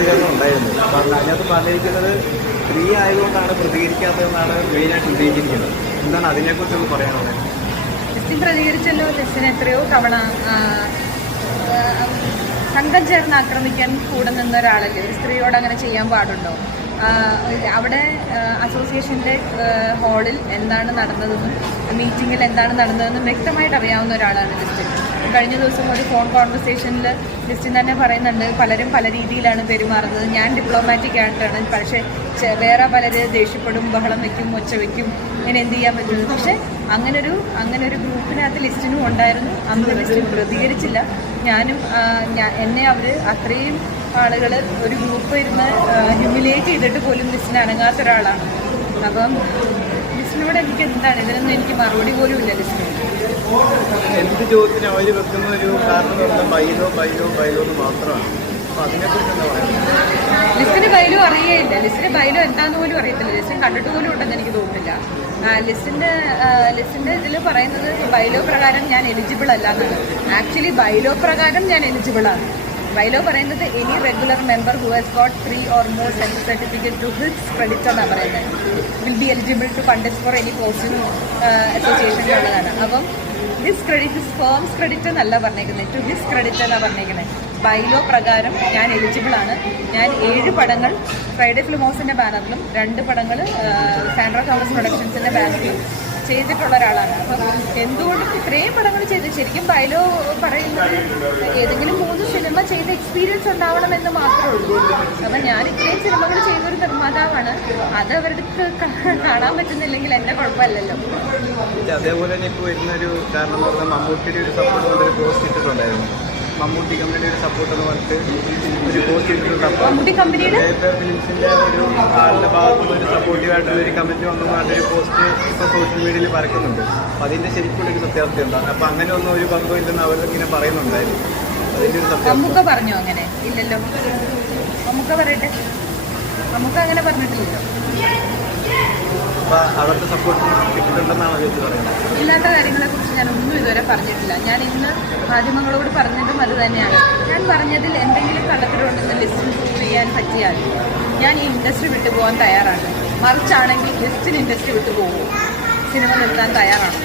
പ്രതികരണം ഉണ്ടായിരുന്നു. കാരണം അത് അതിനകത്ത് പറഞ്ഞിരിക്കുന്നത് സ്ത്രീ ആയതുകൊണ്ടാണ് പ്രതികരിക്കാത്തതെന്നാണ് മെയിനായിട്ട് ഉദ്ദേശിച്ചിരിക്കുന്നത് എന്താണ് അതിനെക്കുറിച്ചൊന്ന് പറയാനുള്ളത്? പ്രതികരിച്ചല്ലോ ലിസ്റ്റിന് എത്രയോ തവണ സംഘം ചേർന്ന് ആക്രമിക്കാൻ കൂടെ നിന്ന ഒരാളല്ലേ? ഒരു സ്ത്രീയോട് അങ്ങനെ ചെയ്യാൻ പാടുണ്ടോ? അവിടെ അസോസിയേഷന്റെ ഹാളിൽ എന്താണ് നടന്നതെന്നും മീറ്റിങ്ങിൽ എന്താണ് നടന്നതെന്നും വ്യക്തമായിട്ട് അറിയാവുന്ന ഒരാളാണ് ലിസ്റ്റിൻ കഴിഞ്ഞ ദിവസം ഒരു ഫോൺ കോൺവെർസേഷനിൽ ലിസ്റ്റിൻ തന്നെ പറയുന്നുണ്ട് പലരും പല രീതിയിലാണ് പെരുമാറുന്നത്. ഞാൻ ഡിപ്ലോമാറ്റിക് ആയിട്ടാണ് പക്ഷേ വേറെ പലര് ദേഷ്യപ്പെടും ബഹളം വെക്കും ഒച്ച വെക്കും ഇങ്ങനെ എന്ത് ചെയ്യാൻ പറ്റുന്നത് പക്ഷേ അങ്ങനൊരു അങ്ങനെ ഒരു ഗ്രൂപ്പിനകത്ത് ലിസ്റ്റിനും ഉണ്ടായിരുന്നു. അന്ന് ലിസ്റ്റിനും പ്രതികരിച്ചില്ല. ഞാനും എന്നെ അവർ അത്രയും ആളുകൾ ഒരു ഗ്രൂപ്പ് ഇരുന്ന് ഹ്യൂമിലേറ്റ് ചെയ്തിട്ട് പോലും മിസ്സിന് അനങ്ങാത്ത ഒരാളാണ്. അപ്പം മിസ്സിനോട് എനിക്ക് എന്താണ്? ഇതിനൊന്നും എനിക്ക് മറുപടി പോലും ഇല്ല എന്ത് ചോദ്യത്തിന് അവർ വെക്കുന്ന ഒരു കാരണം ബൈലോ ബൈലോ ബൈലോ എന്ന് മാത്രമാണ്. ലിസ്റ്റിന് ബൈലും അറിയേയില്ല. ലിസ്റ്റിന് ബൈലും എന്താന്ന് പോലും അറിയത്തില്ല. ലിസ്റ്റിൻ കണ്ടിട്ട് പോലും ഉണ്ടെന്ന് എനിക്ക് തോന്നുന്നില്ല. ലിസ്റ്റിന്റെ ലിസ്റ്റിന്റെ ഇതിൽ പറയുന്നത് ബൈലോ പ്രകാരം ഞാൻ എലിജിബിൾ അല്ല എന്നാണ്. ആക്ച്വലി ബൈലോ പ്രകാരം ഞാൻ എലിജിബിൾ ആണ്. ബൈലോ പറയുന്നത് any regular member who has got three or more self certificate to hits credit എന്നാണ് പറയുന്നത്. Will be eligible to contest for any post അസോസിയേഷനിലുള്ളതാണ് അപ്പം his credit his firm's credit എന്നല്ല പറഞ്ഞേക്കുന്നത്. To his credit എന്നാണ് പറഞ്ഞേക്കുന്നത്. Bylaw പ്രകാരം ഞാൻ eligible ആണ്. ഞാൻ ഏഴ് പടങ്ങൾ ഫ്രൈഡേ ഫിലിമോസിന്റെ ബാനറിലും രണ്ട് പടങ്ങൾ സാൻഡ്ര തോമസ് പ്രൊഡക്ഷൻസിന്റെ ബാനറിലും ചെയ്തിട്ടുള്ള ഒരാളാണ്. അപ്പം എന്തുകൊണ്ട് ഇത്രയും പടങ്ങൾ ചെയ്ത് ശരിക്കും ബൈലോ പറയുന്നത്? ഏതെങ്കിലും മൂന്ന് സിനിമ ചെയ്ത എക്സ്പീരിയൻസ് ഉണ്ടാവണം എന്ന് മാത്രമേ ഉള്ളൂ. അപ്പം ഞാൻ ഇത്രയും സിനിമകൾ ചെയ്തൊരു നിർമ്മാതാവാണ്. അത് അവർക്ക് കാണാൻ പറ്റുന്നില്ലെങ്കിൽ എന്നെ കുഴപ്പമില്ലല്ലോ. അതേപോലെ തന്നെ ഇപ്പോൾ വരുന്നൊരു കാരണം മമ്മൂട്ടിയുടെ ഒരു സപ്പോർട്ട് പോസ്റ്റ് ഇട്ടിട്ടുണ്ടായിരുന്നു. മമ്മൂട്ടി കമ്പനിയുടെ ഒരു സപ്പോർട്ട് എന്ന് പറഞ്ഞിട്ട് ഒരു പോസ്റ്റ് ഇട്ടിട്ടുണ്ട്. മമ്മൂട്ടി കമ്പനിയുടെ ഫിലിംസിന്റെ ഒരു ആളുടെ ഭാഗത്തുനിന്ന് ഒരു സപ്പോർട്ടീവ് ആയിട്ടുള്ള ഒരു കമന്റ് വന്നു പറഞ്ഞൊരു പോസ്റ്റ് ഇപ്പോൾ സോഷ്യൽ മീഡിയയിൽ പരക്കുന്നുണ്ട്. അപ്പൊ അതിന്റെ ശരിക്കുള്ള ഒരു സത്യാവസ്ഥ എന്താണ് അപ്പൊ അങ്ങനെ ഒന്നും ഒരു പങ്കുമില്ലെന്ന് അവരിങ്ങനെ പറയുന്നുണ്ടായിരുന്നു. ഇങ്ങനെ ഒരു സത്യാവസ്ഥ. പറഞ്ഞു അങ്ങനെ? ഇല്ലല്ലോ. പറയട്ടെ. നമുക്ക് അങ്ങനെ പറഞ്ഞിട്ടില്ലല്ലോ. അപ്പോൾ അവരുടെ സപ്പോർട്ട് കിട്ടുന്നുണ്ടെന്നാണ് ചേച്ചി പറയുന്നത്? ഇല്ലാത്ത കാര്യങ്ങളെ കുറിച്ച് ഞാൻ ഒന്നും ഇതുവരെ പറഞ്ഞിട്ടില്ല. ഞാൻ ഇന്ന് മാധ്യമങ്ങളോട് പറഞ്ഞതും അത് തന്നെയാണ്. ഞാൻ പറഞ്ഞതിൽ എന്തെങ്കിലും കള്ളത്തിലുണ്ടെന്ന് ലിസ്റ്റ് പ്രൂവ് ചെയ്യാൻ പറ്റിയാൽ ഞാൻ ഈ ഇൻഡസ്ട്രി വിട്ടു പോകാൻ തയ്യാറാണ്. മറിച്ചാണെങ്കിൽ ലിസ്റ്റിൽ ഇൻഡസ്ട്രി വിട്ടു പോകുമോ സിനിമ നിർത്താൻ തയ്യാറാണ്.